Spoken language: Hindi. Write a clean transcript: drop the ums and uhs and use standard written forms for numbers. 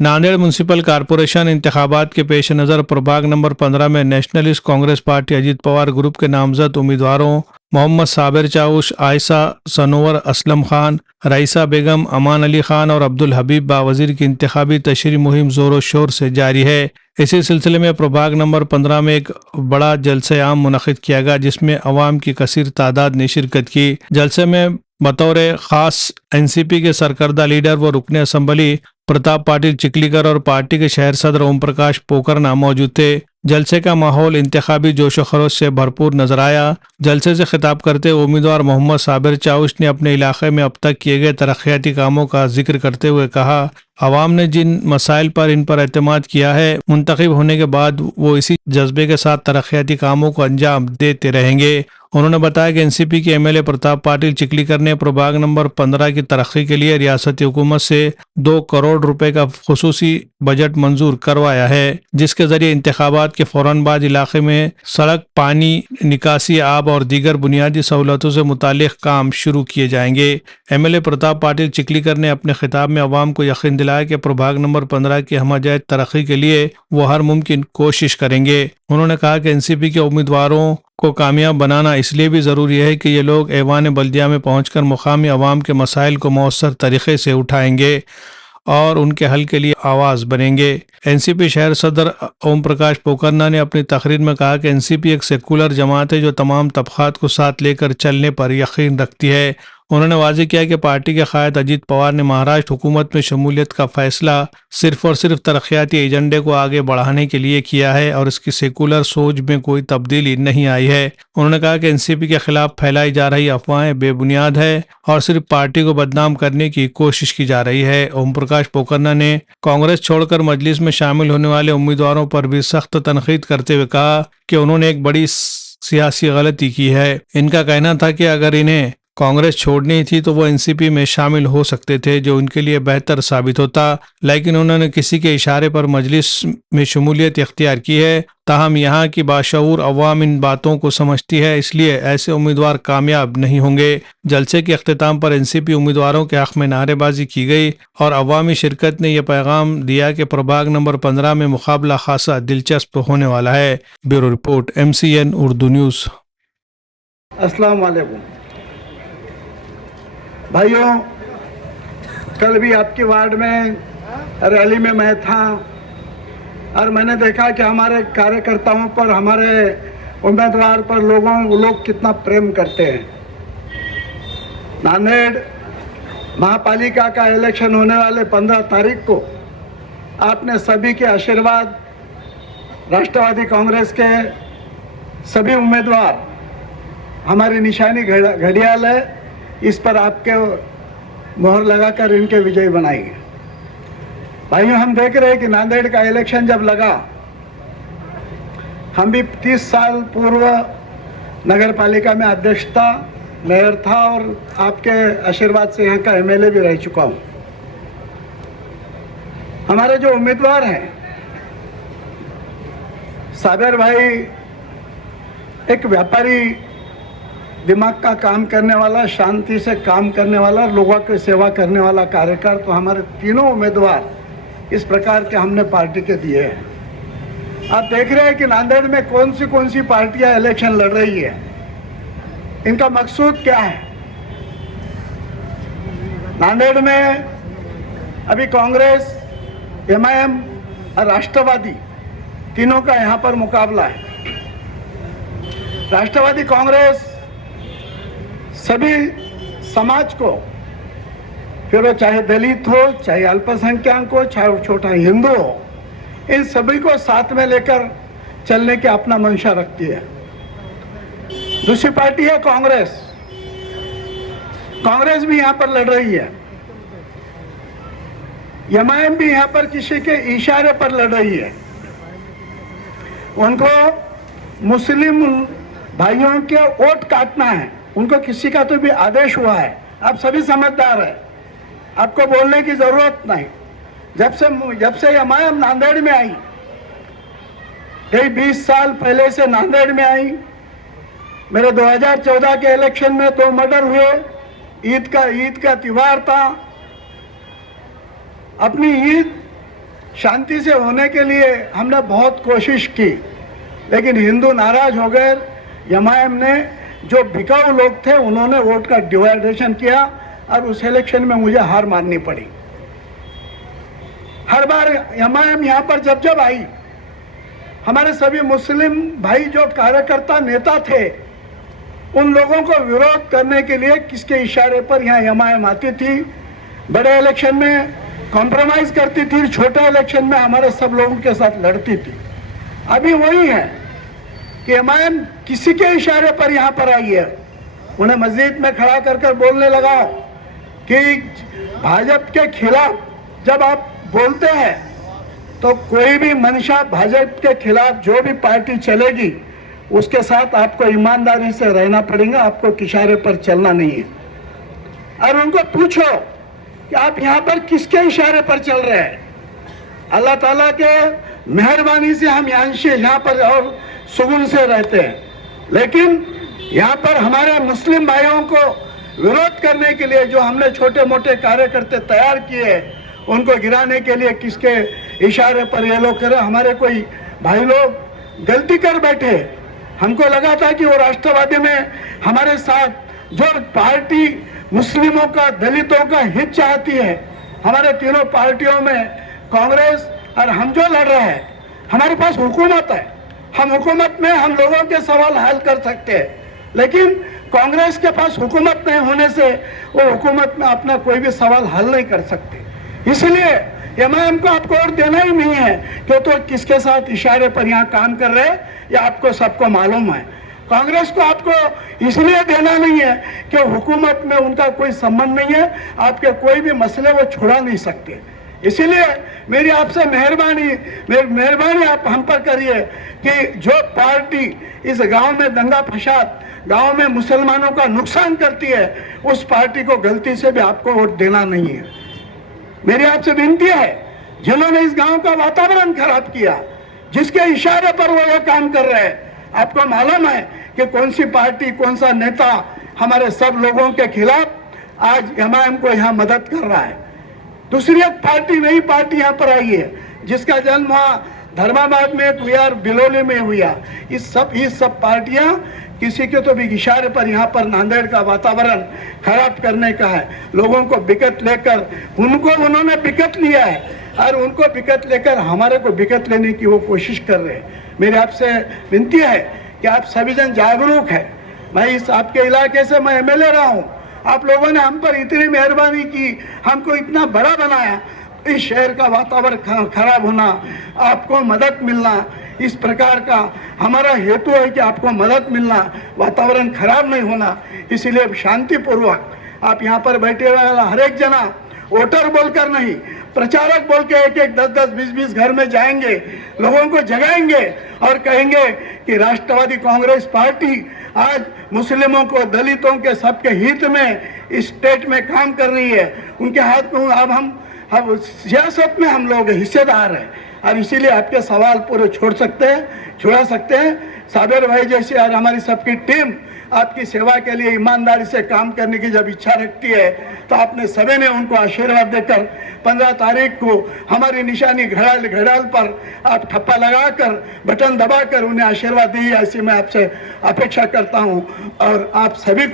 नांदेड़ म्यूनसिपल कॉरपोरेशन इंतखाबात के पेश नज़र प्रभाग नंबर 15 में nationalist Congress party Ajit Pawar group के नामजद उम्मीदवारों मोहम्मद साबिर चाउश, आयशा सनोवर, असलम खान, रईसा बेगम, अमान अली खान और अब्दुल हबीब बावजीर की इंतखाबी तशरीह मुहिम जोरों शोर से जारी है। इसी सिलसिले में प्रभाग नंबर 15 में एक बड़ा जलसे आम मुनक़िद किया गया, जिसमें अवाम की कसीर तादाद ने शिरकत की। जलसे में बतौर खास एनसीपी के सरकर्दा लीडर व रुकने असम्बली प्रताप पाटिल चिकलीकर और पार्टी के शहर सदर ओम प्रकाश पोकरना मौजूद थे। जलसे का माहौल इंतखाबी जोश खरोश से भरपूर नजर आया। जलसे से खिताब करते हुए उम्मीदवार मोहम्मद साबिर चाउश ने अपने इलाके में अब तक किए गए तरक्याती कामों का जिक्र करते हुए कहा, आवाम ने जिन मसाइल पर इन पर एतमाद किया है, मुंतखब होने के बाद वो इसी जज्बे के साथ तरक्याती कामों को अंजाम देते रहेंगे। उन्होंने बताया कि एनसीपी के एमएलए प्रताप पाटिल चिकलीकर ने प्रभाग नंबर 15 की तरक्की के लिए रियासती हुकूमत से 2 करोड़ रुपए का खुसूसी बजट मंजूर करवाया है, जिसके जरिए इंतखाबात के फौरन बाद इलाके में सड़क, पानी, निकासी, आब और दीगर बुनियादी सहूलतों से मुतालिक काम शुरू किए जाएंगे। एमएलए प्रताप पाटिल चिकलीकर ने अपने खिताब में अवाम को यकीन दिलाया कि प्रभाग नंबर 15 की हमजायज तरक्की के लिए वो हर मुमकिन कोशिश करेंगे। उन्होंने कहा कि एनसीपी के उम्मीदवारों को कामयाब बनाना इसलिए भी ज़रूरी है कि ये लोग ऐवान बल्दिया में पहुंचकर मुकामी अवाम के मसाइल को मौसर तरीके से उठाएंगे और उनके हल के लिए आवाज़ बनेंगे। एनसीपी शहर सदर ओम प्रकाश पोकरना ने अपनी तकरीर में कहा कि एनसीपी एक सेकुलर जमात है जो तमाम तबकात को साथ लेकर चलने पर यकीन रखती है। उन्होंने वाज़ेह किया कि पार्टी के कायद अजीत पवार ने महाराष्ट्र हुकूमत में शमूलियत का फैसला सिर्फ और सिर्फ तरक्याती एजेंडे को आगे बढ़ाने के लिए किया है और इसकी सेकुलर सोच में कोई तब्दीली नहीं आई है। उन्होंने कहा कि एनसीपी के खिलाफ फैलाई जा रही अफवाहें बेबुनियाद है और सिर्फ पार्टी को बदनाम करने की कोशिश की जा रही है। ओम प्रकाश पोकरना ने कांग्रेस छोड़कर मजलिस में शामिल होने वाले उम्मीदवारों पर भी सख्त तनकीद करते हुए कहा कि उन्होंने एक बड़ी सियासी गलती की है। इनका कहना था कि अगर इन्हें कांग्रेस छोड़नी थी तो वो एनसीपी में शामिल हो सकते थे, जो उनके लिए बेहतर साबित होता, लेकिन उन्होंने किसी के इशारे पर मजलिस में शमूलियत इख्तियार की है। ताहम यहाँ की बाशऊर अवाम इन बातों को समझती है, इसलिए ऐसे उम्मीदवार कामयाब नहीं होंगे। जलसे के अख्तिताम पर एनसीपी उम्मीदवारों के हक में नारेबाजी की गई और अवामी शिरकत ने यह पैगाम दिया कि प्रभाग नंबर 15 में मुकाबला खासा दिलचस्प होने वाला है। Bureau report, MCN Urdu news. अस्सलाम वालेकुम भाइयों, कल भी आपके वार्ड में रैली में मैं था और मैंने देखा कि हमारे कार्यकर्ताओं पर, हमारे उम्मीदवार पर लोग कितना प्रेम करते हैं। नांदेड़ महापालिका का इलेक्शन होने वाले 15 तारीख को आपने सभी के आशीर्वाद, राष्ट्रवादी कांग्रेस के सभी उम्मीदवार, हमारी निशानी घड़ियाल है, इस पर आपके मोहर लगाकर इनके विजयी बनाएंगे। भाइयों, हम देख रहे हैं कि नांदेड़ का इलेक्शन जब लगा, हम भी 30 साल पूर्व नगर पालिका में अध्यक्ष था, मेयर था और आपके आशीर्वाद से यहाँ का एमएलए भी रह चुका हूँ। हमारे जो उम्मीदवार हैं, साबिर भाई एक व्यापारी दिमाग का काम करने वाला, शांति से काम करने वाला, लोगों की सेवा करने वाला कार्यकर, तो हमारे तीनों उम्मीदवार इस प्रकार के हमने पार्टी के दिए हैं। आप देख रहे हैं कि नांदेड़ में कौन सी पार्टियां इलेक्शन लड़ रही है, इनका मकसूद क्या है। नांदेड़ में अभी कांग्रेस, MIM और राष्ट्रवादी तीनों का यहाँ पर मुकाबला है। राष्ट्रवादी कांग्रेस सभी समाज को, फिर वो चाहे दलित हो, चाहे अल्पसंख्यक हो, चाहे छोटा हिंदू हो, इन सभी को साथ में लेकर चलने की अपना मंशा रखती है। दूसरी पार्टी है कांग्रेस। कांग्रेस भी यहाँ पर लड़ रही है। MIM भी यहाँ पर किसी के इशारे पर लड़ रही है। उनको मुस्लिम भाइयों के वोट काटना है, उनको किसी का तो भी आदेश हुआ है। आप सभी समझदार हैं, आपको बोलने की जरूरत नहीं। जब से MIM नांदेड़ में आई, कई 20 साल पहले से नांदेड़ में आई। मेरे 2014 के इलेक्शन में 2 मर्डर हुए, ईद का त्यौहार था। अपनी ईद शांति से होने के लिए हमने बहुत कोशिश की, लेकिन हिंदू नाराज हो गए। एमआईएम ने जो बिकाऊ लोग थे उन्होंने वोट का डिवाइडेशन किया और उस इलेक्शन में मुझे हार माननी पड़ी। हर बार एमआईएम यहाँ पर जब जब आई, हमारे सभी मुस्लिम भाई जो कार्यकर्ता नेता थे उन लोगों को विरोध करने के लिए किसके इशारे पर यहाँ एमआईएम आती थी, बड़े इलेक्शन में कॉम्प्रोमाइज करती थी, छोटे इलेक्शन में हमारे सब लोगों के साथ लड़ती थी। अभी वही है कि एमआईएम किसी के इशारे पर यहाँ पर आई है, उन्हें मस्जिद में खड़ा कर बोलने लगा कि भाजपा के खिलाफ जब आप बोलते हैं तो कोई भी मंशा भाजपा के खिलाफ जो भी पार्टी चलेगी उसके साथ आपको ईमानदारी से रहना पड़ेगा, आपको इशारे पर चलना नहीं है। और उनको पूछो कि आप यहाँ पर किसके इशारे पर चल रहे हैं। अल्लाह ताला के मेहरबानी से हम यहाँ पर और सुकून से रहते हैं, लेकिन यहाँ पर हमारे मुस्लिम भाइयों को विरोध करने के लिए जो हमने छोटे मोटे कार्यकर्ता तैयार किए उनको गिराने के लिए किसके इशारे पर ये लोग करे। हमारे कोई भाई लोग गलती कर बैठे, हमको लगा था कि वो राष्ट्रवादी में हमारे साथ जो पार्टी मुस्लिमों का दलितों का हित चाहती है, हमारे तीनों पार्टियों में कांग्रेस और हम जो लड़ रहे हैं, हमारे पास हुकूमत है, हम हुकूमत में हम लोगों के सवाल हल कर सकते हैं, लेकिन कांग्रेस के पास हुकूमत नहीं होने से वो हुकूमत में अपना कोई भी सवाल हल नहीं कर सकते। इसलिए एमआईएम को आपको वोट देना ही नहीं है कि तो किसके साथ इशारे पर यहाँ काम कर रहे हैं, या आपको सबको मालूम है। कांग्रेस को आपको इसलिए देना नहीं है कि हुकूमत में उनका कोई संबंध नहीं है, आपके कोई भी मसले वो छुड़ा नहीं सकते। इसीलिए मेरी आपसे मेहरबानी आप हम पर करिए कि जो पार्टी इस गांव में दंगा फसाद, गांव में मुसलमानों का नुकसान करती है, उस पार्टी को गलती से भी आपको वोट देना नहीं है। मेरी आपसे विनती है, जिन्होंने इस गांव का वातावरण खराब किया, जिसके इशारे पर वो ये काम कर रहे हैं, आपको मालूम है कि कौन सी पार्टी कौन सा नेता हमारे सब लोगों के खिलाफ आज एमआईएम को यहाँ मदद कर रहा है। दूसरी एक पार्टी नई पार्टी यहाँ पर आई है जिसका जन्म वहाँ धर्माबाद में हुआ, बिलोली में हुआ। इस सब पार्टियाँ किसी के तो भी इशारे पर यहाँ पर नांदेड़ का वातावरण खराब करने का है, लोगों को बिकट लेकर उन्होंने बिकट लिया है और उनको बिकट लेकर हमारे को बिकट लेने की वो कोशिश कर रहे हैं। मेरी आपसे विनती है कि आप सभी जन जागरूक है। मैं इस आपके इलाके से मैं एमएलए रहा हूँ, आप लोगों ने हम पर इतनी मेहरबानी की, हमको इतना बड़ा बनाया। इस शहर का वातावरण खराब होना, आपको मदद मिलना, इस प्रकार का हमारा हेतु है कि आपको मदद मिलना, वातावरण खराब नहीं होना। इसीलिए शांतिपूर्वक आप यहाँ पर बैठे हुए हर एक जना वोटर बोलकर नहीं, प्रचारक बोल के 1-1, 10-10, 20-20 घर में जाएंगे, लोगों को जगाएंगे और कहेंगे कि राष्ट्रवादी कांग्रेस पार्टी आज मुस्लिमों को, दलितों के सबके हित में इस स्टेट में काम कर रही है। उनके हाथ में अब हम सियासत में हम लोग हिस्सेदार हैं और इसीलिए आपके सवाल पूरे छुड़ा सकते हैं। साबिर भाई जैसी और हमारी सबकी टीम आपकी सेवा के लिए ईमानदारी से काम करने की जब इच्छा रखती है तो आपने सभी ने उनको आशीर्वाद देकर 15 तारीख को हमारी निशानी घड़ाल पर आप ठप्पा लगाकर बटन दबाकर उन्हें आशीर्वाद दी, ऐसी मैं आपसे अपेक्षा करता हूं। और आप सभी